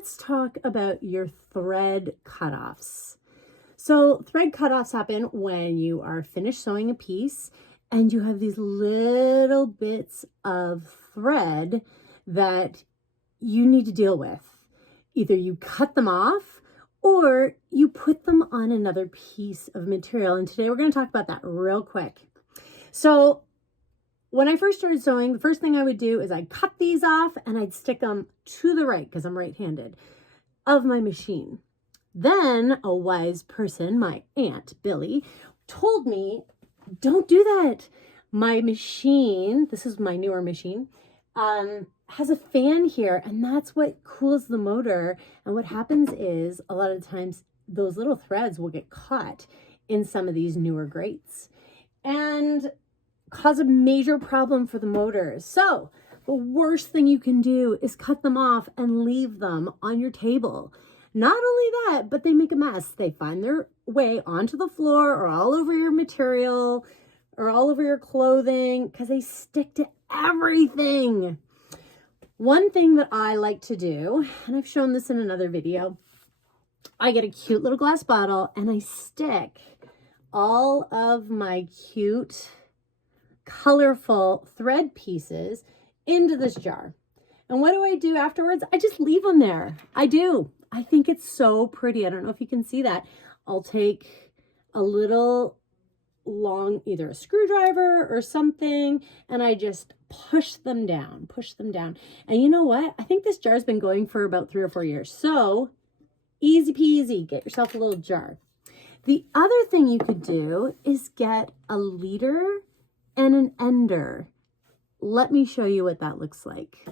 let's talk about your thread cutoffs. So thread cutoffs happen when you are finished sewing a piece and you have these little bits of thread that you need to deal with. Either you cut them off or you put them on another piece of material. And today we're going to talk about that real quick. So when I first started sewing, the first thing I would do is I'd cut these off and I'd stick them to the right, because I'm right-handed, of my machine. Then a wise person, my Aunt Billy, told me, don't do that. My machine, this is my newer machine, has a fan here, and that's what cools the motor. And what happens is a lot of times those little threads will get caught in some of these newer grates and cause a major problem for the motors. So the worst thing you can do is cut them off and leave them on your table. Not only that, but they make a mess. They find their way onto the floor or all over your material or all over your clothing because they stick to everything. One thing that I like to do, and I've shown this in another video, I get a cute little glass bottle and I stick all of my cute, colorful thread pieces into this jar. And what do I do afterwards? I just leave them there. I do. I think it's so pretty. I don't know if you can see that. I'll take a little long, either a screwdriver or something, and I just push them down. And you know what? I think this jar's been going for about 3 or 4 years. So easy peasy, get yourself a little jar. The other thing you could do is get a leader and an ender. Let me show you what that looks like.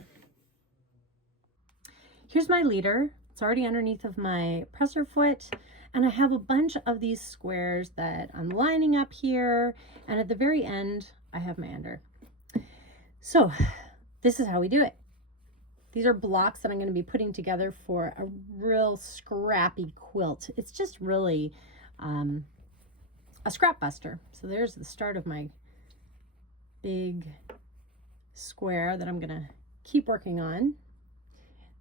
Here's my leader. It's already underneath of my presser foot, and I have a bunch of these squares that I'm lining up here, and at the very end I have my ender. So this is how we do it. These are blocks that I'm going to be putting together for a real scrappy quilt. It's just really a scrap buster. So there's the start of my big square that I'm going to keep working on.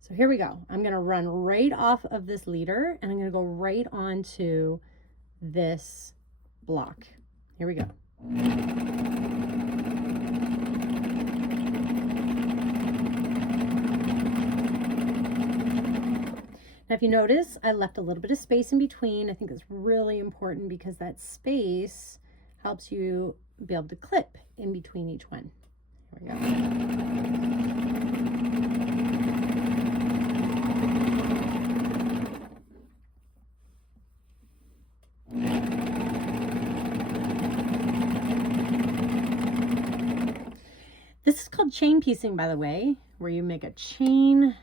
So here we go. I'm going to run right off of this leader and I'm going to go right onto this block. Here we go. Now, if you notice, I left a little bit of space in between. I think it's really important because that space helps you be able to clip in between each one. Here we go. This is called chain piecing, by the way, where you make a chain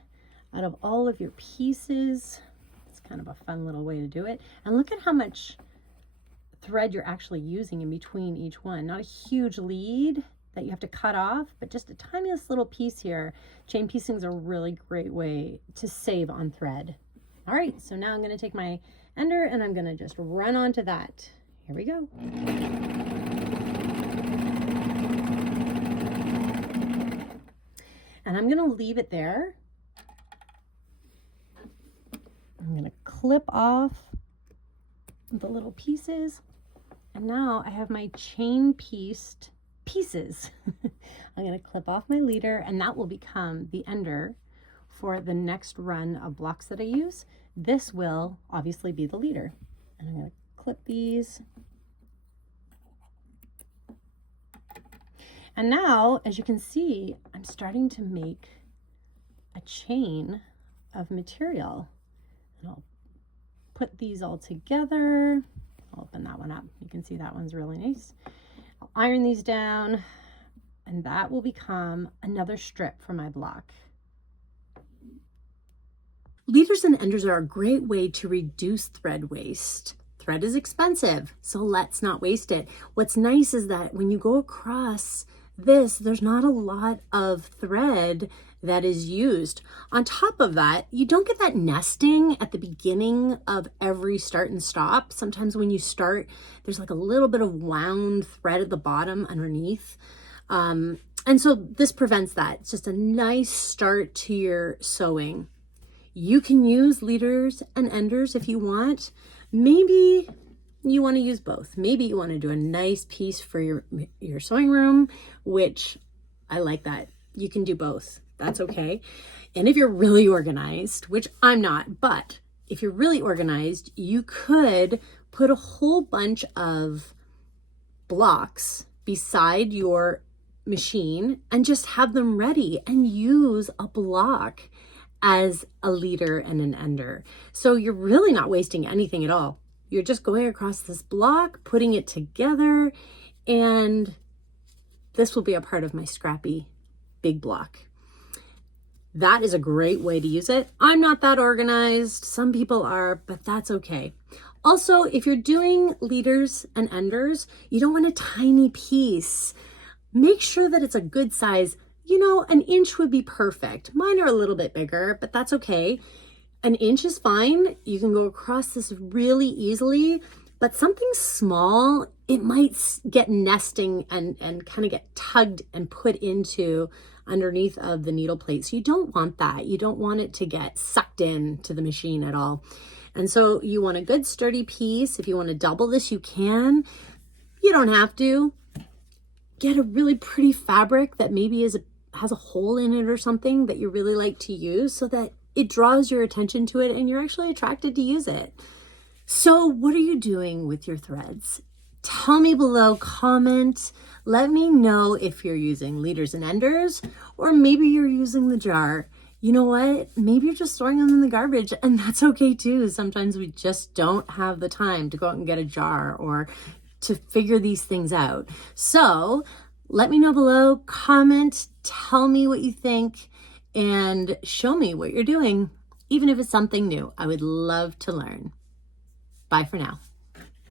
out of all of your pieces. It's kind of a fun little way to do it. And look at how much thread you're actually using in between each one. Not a huge lead that you have to cut off, but just a tiniest little piece here. Chain piecing is a really great way to save on thread. All right, so now I'm going to take my ender and I'm going to just run onto that. Here we go. And I'm going to leave it there. I'm going to clip off the little pieces. And now I have my chain pieced pieces. I'm going to clip off my leader and that will become the ender for the next run of blocks that I use. This will obviously be the leader. And I'm going to clip these. And now, as you can see, I'm starting to make a chain of material. And I'll put these all together. I'll open that one up. You can see that one's really nice. I'll iron these down, and that will become another strip for my block. Leaders and enders are a great way to reduce thread waste. Thread is expensive, so let's not waste it. What's nice is that when you go across this, there's not a lot of thread that is used. On top of that, you don't get that nesting at the beginning of every start and stop. Sometimes when you start, there's like a little bit of wound thread at the bottom underneath. And so this prevents that. It's just a nice start to your sewing. You can use leaders and enders if you want. Maybe you want to use both. Maybe you want to do a nice piece for your sewing room, which I like that. You can do both. That's okay. And if you're really organized, which I'm not, but if you're really organized, you could put a whole bunch of blocks beside your machine and just have them ready and use a block as a leader and an ender. So you're really not wasting anything at all. You're just going across this block, putting it together, and this will be a part of my scrappy big block. That is a great way to use it. I'm not that organized. Some people are, but that's okay. Also, if you're doing leaders and enders, you don't want a tiny piece. Make sure that it's a good size. You know, an inch would be perfect. Mine are a little bit bigger, but that's okay. An inch is fine. You can go across this really easily, but something small, it might get nesting and kind of get tugged and put into underneath of the needle plate. So you don't want that. You don't want it to get sucked in to the machine at all. And so you want a good sturdy piece. If you want to double this, you can. You don't have to. Get a really pretty fabric that maybe has a hole in it or something that you really like to use so that it draws your attention to it and you're actually attracted to use it. So what are you doing with your threads? Tell me below, comment. Let me know if you're using leaders and enders, or maybe you're using the jar. You know what? Maybe you're just throwing them in the garbage, and that's okay too. Sometimes we just don't have the time to go out and get a jar or to figure these things out. So let me know below, comment, tell me what you think, and show me what you're doing. Even if it's something new, I would love to learn. Bye for now.